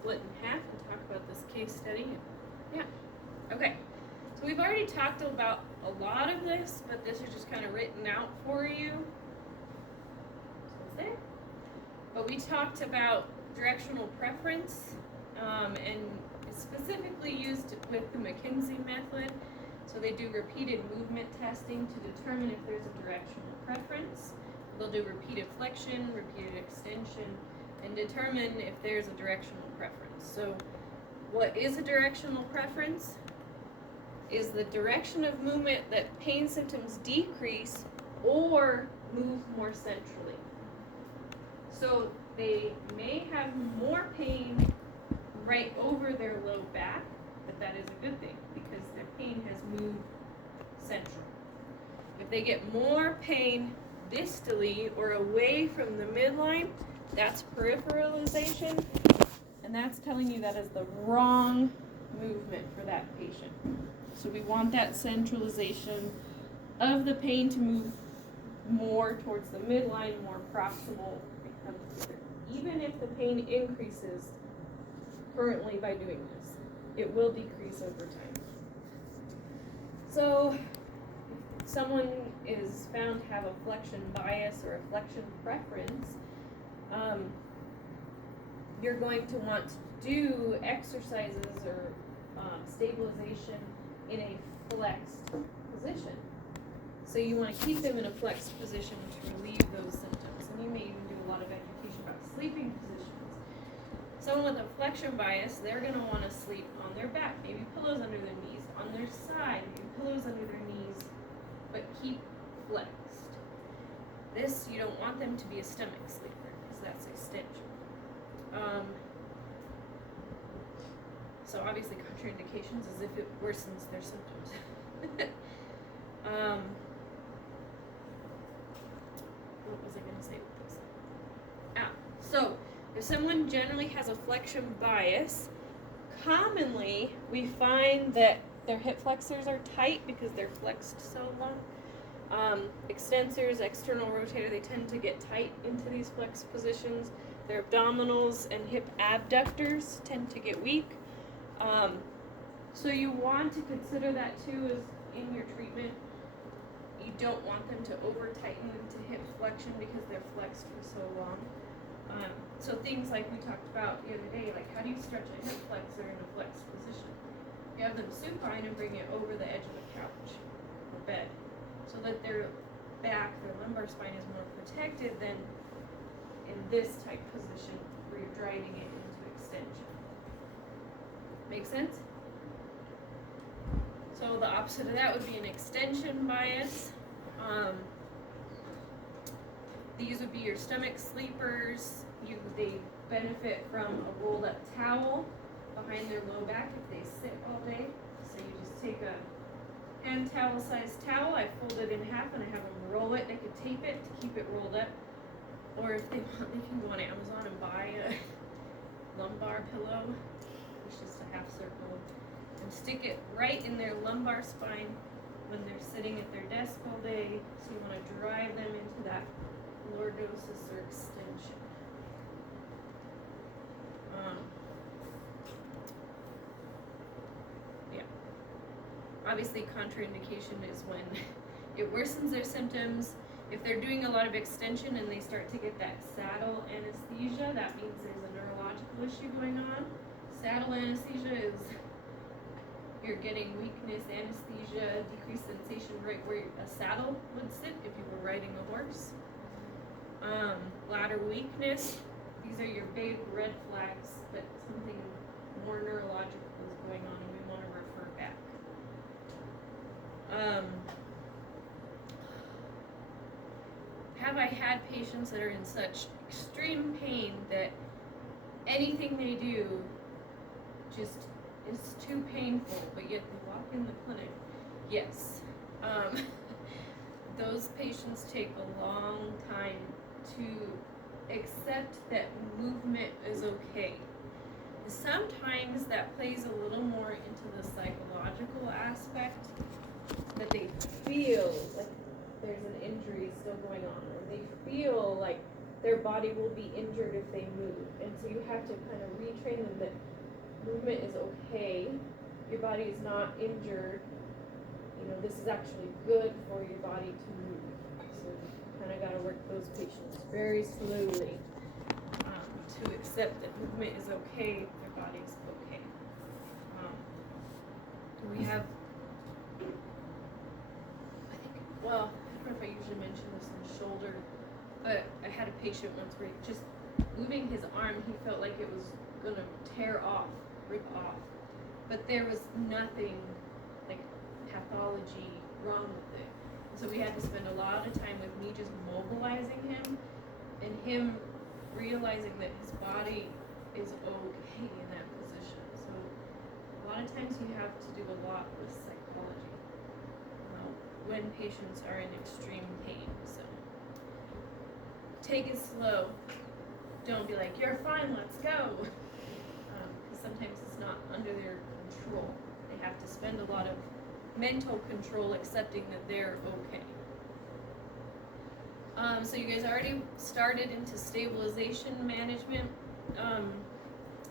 split in half and talk about this case study. Yeah. Okay. So we've already talked about a lot of this, but this is just kind of written out for you. So it's there. But we talked about directional preference, and it's specifically used with the McKinsey method. So they do repeated movement testing to determine if there's a directional preference. They'll do repeated flexion, repeated extension, and determine if there's a directional preference. So what is a directional preference? Is the direction of movement that pain symptoms decrease or move more centrally. So they may have more pain right over their low back, but that is a good thing because their pain has moved central. If they get more pain distally or away from the midline, that's peripheralization, and that's telling you that is the wrong movement for that patient. So we want that centralization of the pain to move more towards the midline, more proximal. Even if the pain increases currently by doing this, it will decrease over time. So if someone is found to have a flexion bias or a flexion preference, you're going to want to do exercises or stabilization in a flexed position. So you want to keep them in a flexed position to relieve those symptoms. And you may even do a lot of education about sleeping positions. Someone with a flexion bias, they're going to want to sleep on their back, maybe pillows under their knees, on their side, maybe pillows under their knees, but keep flexed. This, you don't want them to be a stomach sleeper, because that's extension. So obviously contraindications is if it worsens their symptoms. What was I going to say with this? So if someone generally has a flexion bias, commonly we find that their hip flexors are tight because they're flexed so long. Extensors, external rotator, they tend to get tight into these flexed positions. Their abdominals and hip abductors tend to get weak. So you want to consider that too as in your treatment. You don't want them to over tighten into hip flexion because they're flexed for so long. So things like we talked about the other day, like how do you stretch a hip flexor in a flexed position? You have them supine and bring it over the edge of the couch or bed so that their back, their lumbar spine is more protected than in this type position where you're driving it into extension. Make sense? So the opposite of that would be an extension bias. These would be your stomach sleepers. They benefit from a rolled up towel behind their low back if they sit all day. So you just take a hand towel sized towel, I fold it in half and I have them roll it. They could tape it to keep it rolled up. Or if they want, they can go on Amazon and buy a lumbar pillow. It's just a half circle. And stick it right in their lumbar spine when they're sitting at their desk all day. So you want to drive them into that lordosis or extension. Yeah. Obviously, contraindication is when it worsens their symptoms. If they're doing a lot of extension and they start to get that saddle anesthesia, that means there's a neurological issue going on. Saddle anesthesia is you're getting weakness, anesthesia, decreased sensation right where a saddle would sit if you were riding a horse. Bladder weakness, these are your big red flags that something more neurological is going on and we want to refer back. Have I had patients that are in such extreme pain that anything they do just is too painful, but yet they walk in the clinic? Yes. Those patients take a long time to accept that movement is okay. Sometimes that plays a little more into the psychological aspect, that they feel like there's an injury still going on, or they feel like their body will be injured if they move. And so you have to kind of retrain them that movement is okay, your body is not injured, this is actually good for your body to move. So you kind of got to work those patients very slowly to accept that movement is okay, their body's okay. Do we have, I don't know if I usually mention this in the shoulder, but I had a patient once where just moving his arm, he felt like it was going to rip off. But there was nothing like pathology wrong with it. So we had to spend a lot of time with me just mobilizing him and him realizing that his body is okay in that position. So a lot of times you have to do a lot with psychology when patients are in extreme pain. So take it slow. Don't be like, you're fine, let's go. Because sometimes it's not under their control. They have to spend a lot of mental control accepting that they're okay. So you guys already started into stabilization management.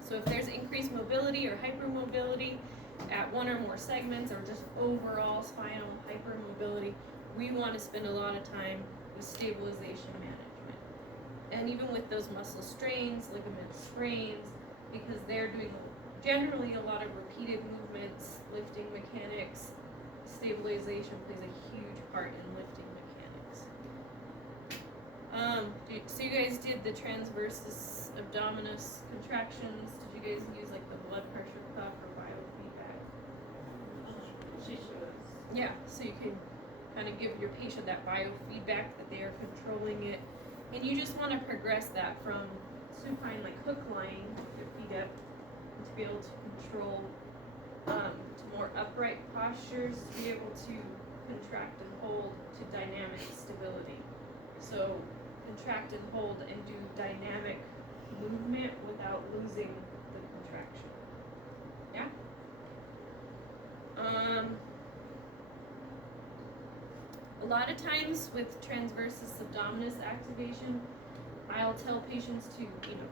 So if there's increased mobility or hypermobility at one or more segments or just overall spinal hypermobility, we want to spend a lot of time with stabilization management. And even with those muscle strains, ligament sprains, because they're doing generally a lot of repeated movements, lifting mechanics, stabilization plays a huge part in lifting mechanics. So you guys did the transversus abdominis contractions. Did you guys use like the blood pressure cuff or biofeedback? Yeah, so you can kind of give your patient that biofeedback that they are controlling it. And you just want to progress that from supine, like hook lying with your feet up, and to be able to control to more upright postures, to be able to contract and hold to dynamic stability. So contract and hold and do dynamic movement without losing the contraction. Yeah? A lot of times with transversus abdominis activation, I'll tell patients to,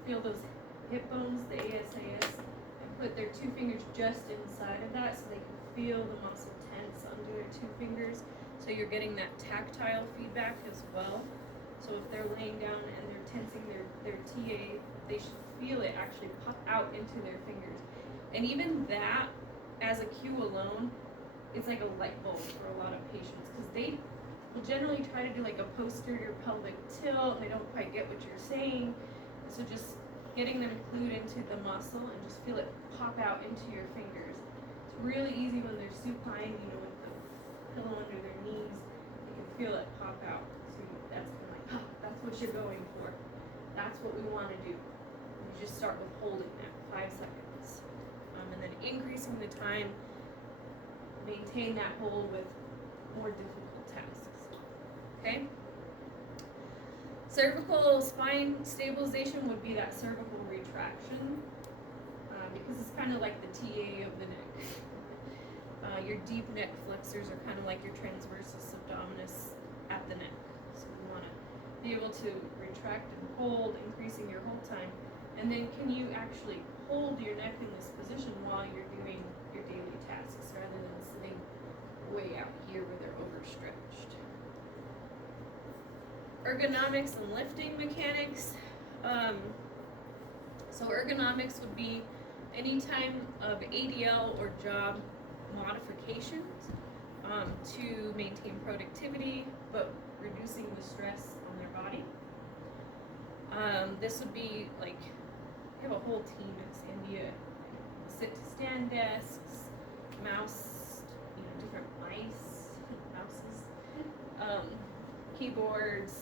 feel those hip bones, the ASAS, and put their two fingers just inside of that so they can feel the muscle tense under their two fingers. So you're getting that tactile feedback as well. So if they're laying down and they're tensing their TA, they should feel it actually pop out into their fingers. And even that, as a cue alone, it's like a light bulb for a lot of patients, because they will generally try to do like a posterior pelvic tilt. They don't quite get what you're saying. So just getting them glued into the muscle and just feel it pop out into your fingers. It's really easy when they're supine, with the pillow under their knees, you can feel it pop out. So that's kind of like, that's what you're going for. That's what we want to do. You just start with holding that 5 seconds. And then increasing the time, maintain that hold with more difficult tasks. Okay? Cervical spine stabilization would be that cervical retraction, because it's kind of like the TA of the neck. Your deep neck flexors are kind of like your transversus abdominis at the neck. So you want to be able to retract and hold, increasing your hold time. And then can you actually hold your neck in this position while you're doing your daily tasks rather than sitting way out here where they're overstretched. Ergonomics and lifting mechanics. So ergonomics would be any time of ADL or job modifications to maintain productivity but reducing the stress on their body. This would be like, we have a whole team at Sandia, sit to stand desks, mouse, different mouses, keyboards,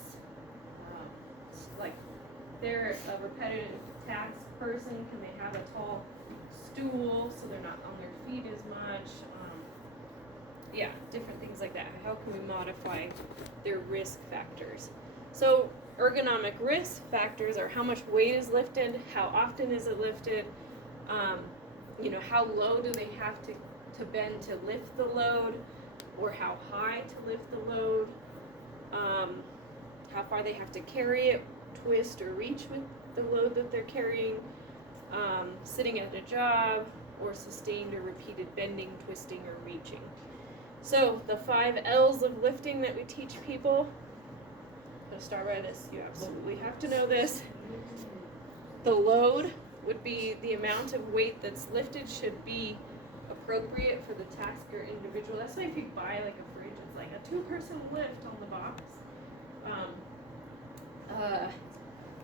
like they're a repetitive task person, can they have a tall stool so they're not on their feet as much? Different things like that. How can we modify their risk factors? So ergonomic risk factors are how much weight is lifted, how often is it lifted, how low do they have to bend to lift the load, or how high to lift the load, how far they have to carry it twist or reach with the load that they're carrying, sitting at a job, or sustained or repeated bending, twisting, or reaching. So the 5 L's of lifting that we teach people, I'm going to start by this. You absolutely have to know this. The load would be the amount of weight that's lifted should be appropriate for the task or individual. That's why if you buy like a fridge, it's like a 2-person lift on the box.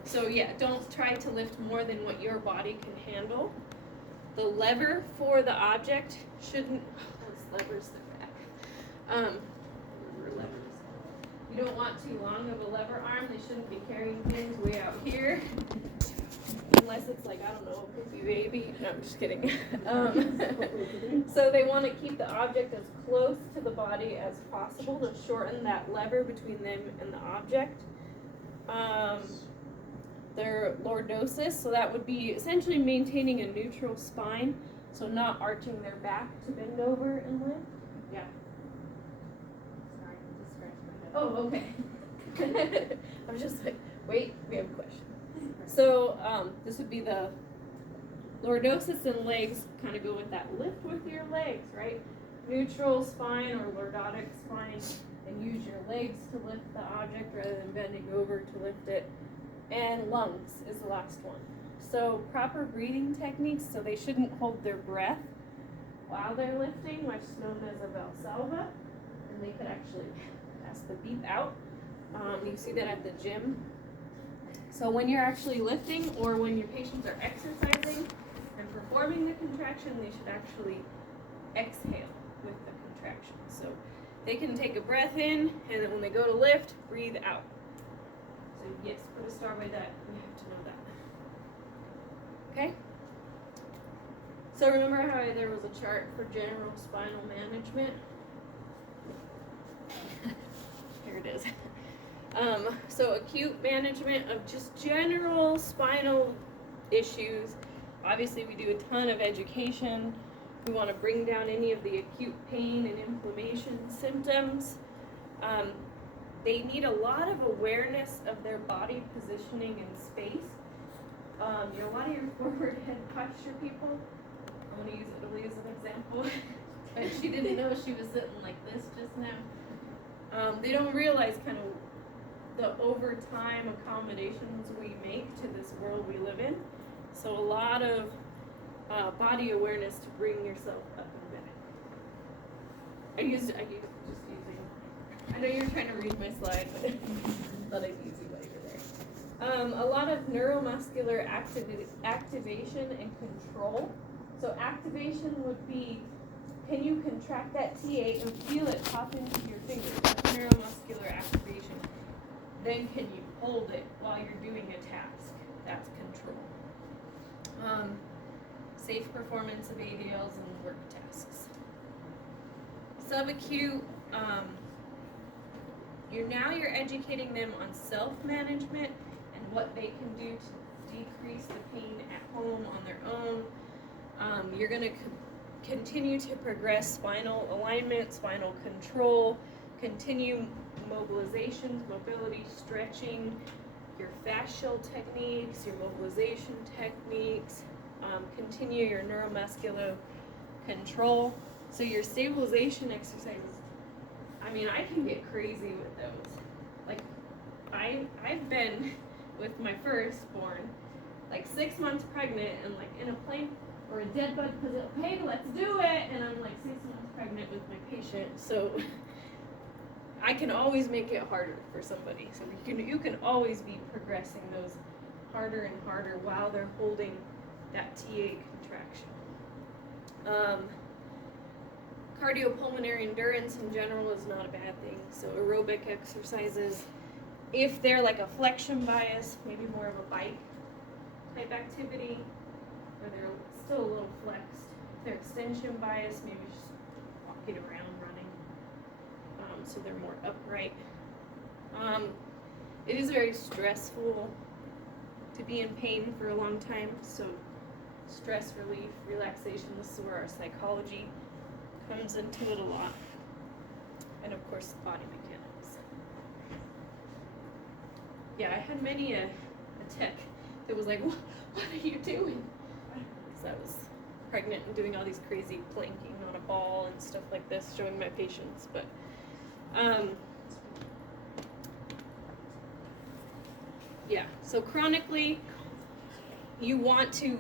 So yeah, don't try to lift more than what your body can handle. The lever for the object shouldn't, those levers, they're back. Levers. You don't want too long of a lever arm. They shouldn't be carrying things way out here. Unless it's like, I don't know, a poopy baby. No, I'm just kidding. So they want to keep the object as close to the body as possible to shorten that lever between them and the object. Their lordosis, so that would be essentially maintaining a neutral spine, so not arching their back to bend over and lift. Yeah. Sorry, I just scratched my head. Oh, okay. I was just like, wait, we have a question. So this would be the lordosis, and legs kind of go with that. Lift with your legs, right? Neutral spine or lordotic spine, and use your legs to lift the object rather than bending over to lift it. And lungs is the last one. So proper breathing techniques, so they shouldn't hold their breath while they're lifting, which is known as a Valsalva, and they could actually pass the beep out. You see that at the gym. So when you're actually lifting or when your patients are exercising and performing the contraction, they should actually exhale with the contraction. So they can take a breath in, and then when they go to lift, breathe out. So yes, put a star by that. We have to know that. Okay? So remember how there was a chart for general spinal management? Here it is. So acute management of just general spinal issues. Obviously we do a ton of education. We want to bring down any of the acute pain and inflammation symptoms. They need a lot of awareness of their body positioning in space. A lot of your forward head posture people, I'm going to use Italy as an example, but she didn't know she was sitting like this just now. They don't realize kind of the overtime accommodations we make to this world we live in. So a lot of body awareness to bring yourself up and back. I used I know you were trying to read my slide, but thought I'd use you while you were there. A lot of neuromuscular activation and control. So activation would be, can you contract that T8 and feel it pop into your fingers? That's neuromuscular activation. Then can you hold it while you're doing a task? That's control. Safe performance of ADLs and work tasks. Subacute, you're educating them on self-management and what they can do to decrease the pain at home on their own. You're going to continue to progress spinal alignment, spinal control, continue mobilizations, mobility, stretching, your fascial techniques, your mobilization techniques, continue your neuromuscular control. So your stabilization exercises, I mean, I can get crazy with those. Like, I've been with my firstborn, like 6 months pregnant, and like in a plane or a dead bug puzzle, hey, let's do it, and I'm like 6 months pregnant with my patient, so I can always make it harder for somebody. So you can always be progressing those harder and harder while they're holding that T8 contraction. Cardiopulmonary endurance in general is not a bad thing. So aerobic exercises, if they're like a flexion bias, maybe more of a bike type activity, where they're still a little flexed. If they're extension bias, maybe just walking around, running, so they're more upright. It is very stressful to be in pain for a long time, so stress relief, relaxation, this is where our psychology comes into it a lot. And of course, body mechanics. yeah, I had many a tech that was like, what are you doing? Because I was pregnant and doing all these crazy planking on a ball and stuff like this, showing my patients. But yeah, so chronically, you want to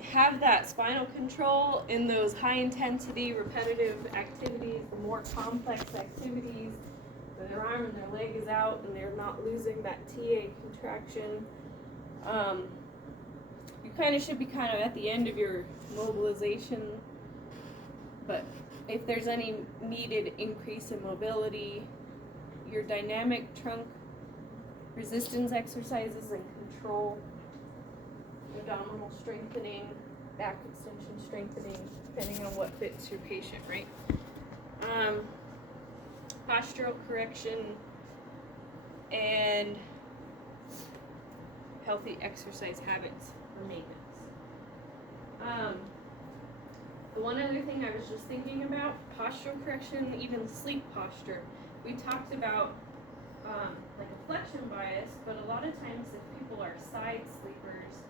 have that spinal control in those high intensity repetitive activities, the more complex activities, where their arm and their leg is out and they're not losing that TA contraction. You kind of should be kind of at the end of your mobilization, but if there's any needed increase in mobility, your dynamic trunk resistance exercises and control, abdominal strengthening, back extension strengthening, depending on what fits your patient, right? Postural correction and healthy exercise habits for maintenance. The one other thing I was just thinking about, postural correction, even sleep posture. We talked about like a flexion bias, but a lot of times if people are side sleepers,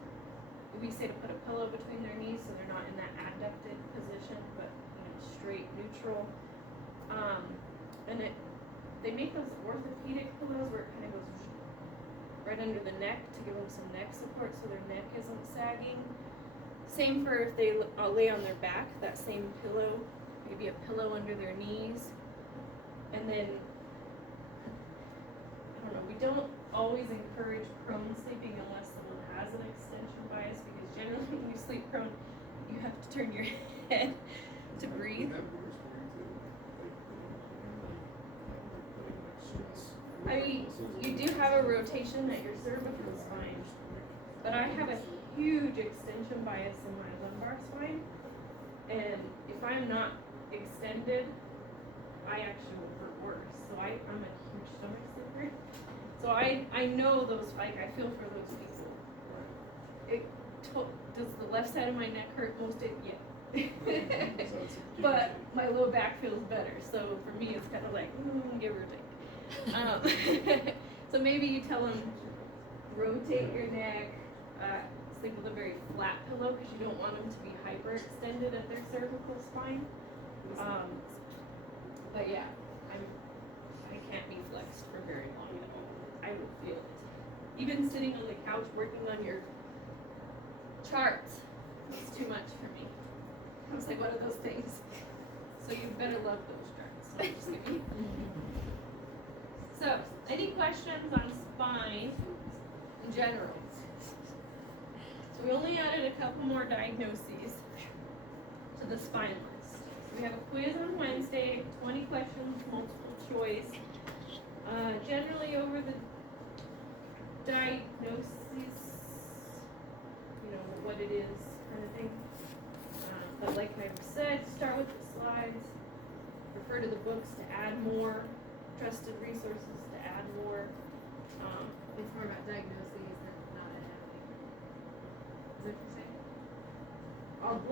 we say to put a pillow between their knees so they're not in that adducted position, but straight, neutral. And they make those orthopedic pillows where it kind of goes right under the neck to give them some neck support so their neck isn't sagging. Same for if they lay on their back, that same pillow, maybe a pillow under their knees. And then, I don't know, we don't always encourage prone sleeping unless someone has an extension bias, because generally when you sleep prone, you have to turn your head to breathe. I mean, you do have a rotation at your cervical spine, but I have a huge extension bias in my lumbar spine, and if I'm not extended, I actually will hurt worse. So I'm a huge stomach sleeper. So I know those, like, I feel for those people. Does the left side of my neck hurt most days? Yeah. But my low back feels better. So for me, it's kind of like, give or take. So maybe you tell them, rotate your neck, sleep with a very flat pillow because you don't want them to be hyperextended at their cervical spine. But yeah, I can't be flexed for very long at all. I will feel it. Even sitting on the couch working on your charts is too much for me. I was like, what are those things? So you better love those charts. So I'm just kidding. So, any questions on spine in general? So we only added a couple more diagnoses to the spine list. So we have a quiz on Wednesday, 20 questions, multiple choice. Generally over the diagnoses, what it is, kind of thing. But like I've said, start with the slides, refer to the books to add more, trusted resources to add more. It's more about diagnoses than not anatomy. Is that what you're saying?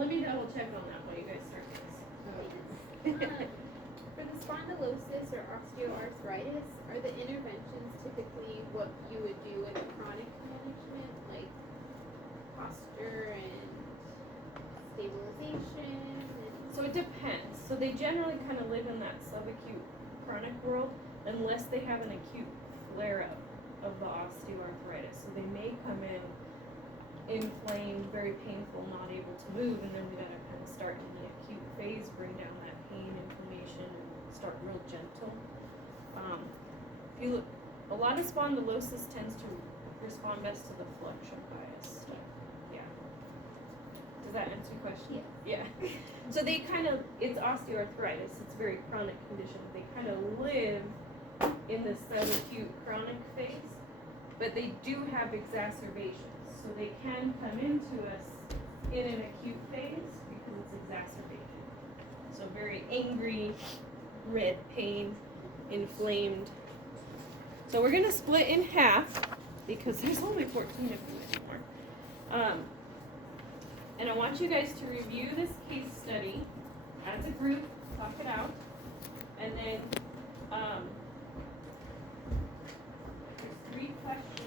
Let me double check on that while you guys start this. For the spondylosis or osteoarthritis, are the interventions typically what you would do in chronic management, like posture and stabilization? So it depends. So they generally kind of live in that subacute chronic world unless they have an acute flare-up of the osteoarthritis. So they may come in inflamed, very painful, not able to move, and then we gotta kind of start in the acute phase, bring down that pain, inflammation, and start real gentle. If you look, a lot of spondylosis tends to respond best to the flexion bias stuff. Yeah. Does that answer your question? Yeah. So they kind of, it's osteoarthritis, it's a very chronic condition. They kind of live in the subacute chronic phase, but they do have exacerbations. So they can come into us in an acute phase because it's exacerbation. So very angry, red pain, inflamed. So we're gonna split in half because there's only 14 of you anymore. And I want you guys to review this case study as a group, talk it out, and then there's 3 questions.